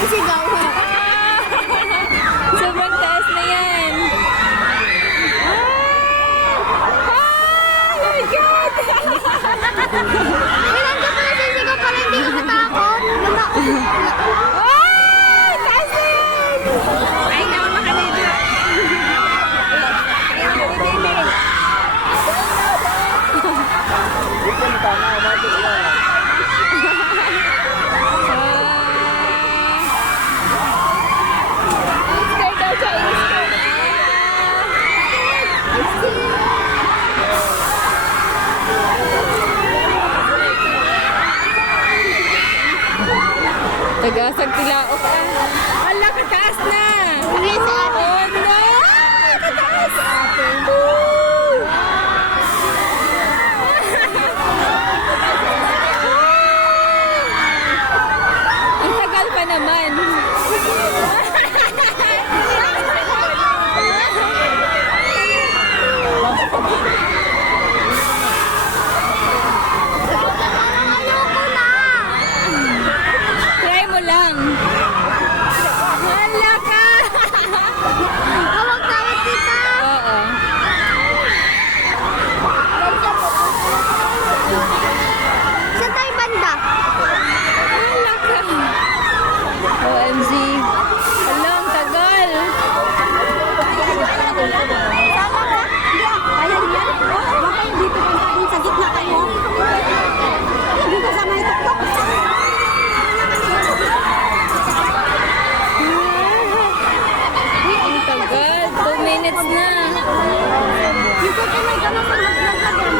Sigaw. Sobrang taas na yan. Oh my God! May nandiyan pala sisigaw para hindi ka matakot. Ah! Taas na yan! Ay, naku, makalito. Tagasag tilaok ka. Ala, kataas na! Sige, sa atin. Oh no! Kataas! Ang tagal pa naman. Parang ayoko na. Try mo lang. Hala ka! Hawag tawag kita. Oo. Saan tayo banda? Hala ka! OMG. Hala, ang tagal. Sama ka? Hindi ah. Ayan yan. Baka hindi pupunta dun sa gitna kayo. Dito sa may tuktok. Ang tagal. 2 minutes na. Dito ka may gano'n sa maglaglagan.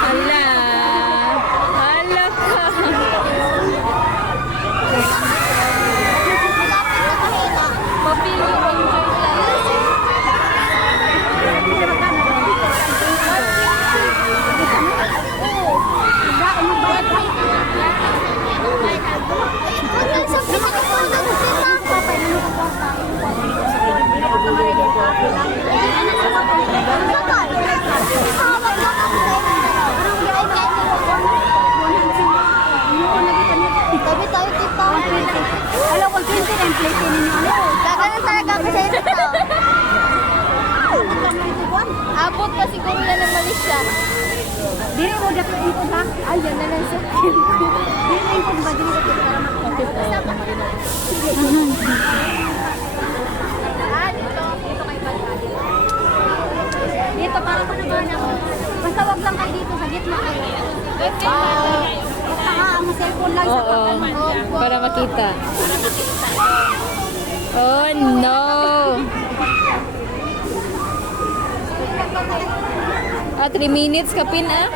Hala. Hala ka. Papili ang Alam ko, 20 na yung plate ninyo. Gaganon talaga ako sa ito. Abot pa siguro na ng Malaysia. Dili mo dapat ito ba? Ay, yan na lang sa akin. Dili mo ito ba? Dili mo ito para makapit. Dito kay Banda. Dito para ko naman ako. Basta wag lang kayo dito sa gitna kayo. Basta ang cellphone lang sa Oo. pagkakas. Para makita. Oh no! Ah, 3 minutes ka pin ah?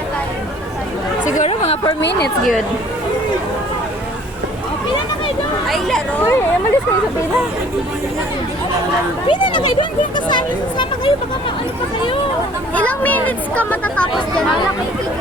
Siguro mga 4 minutes, good. Pila na kayo doon. Ay, laro. Uy, malis kayo sa pila. Pila na kayo doon. Kaya kasama kayo. Baka ano pa kayo. Ilang minutes ka matatapos dyan?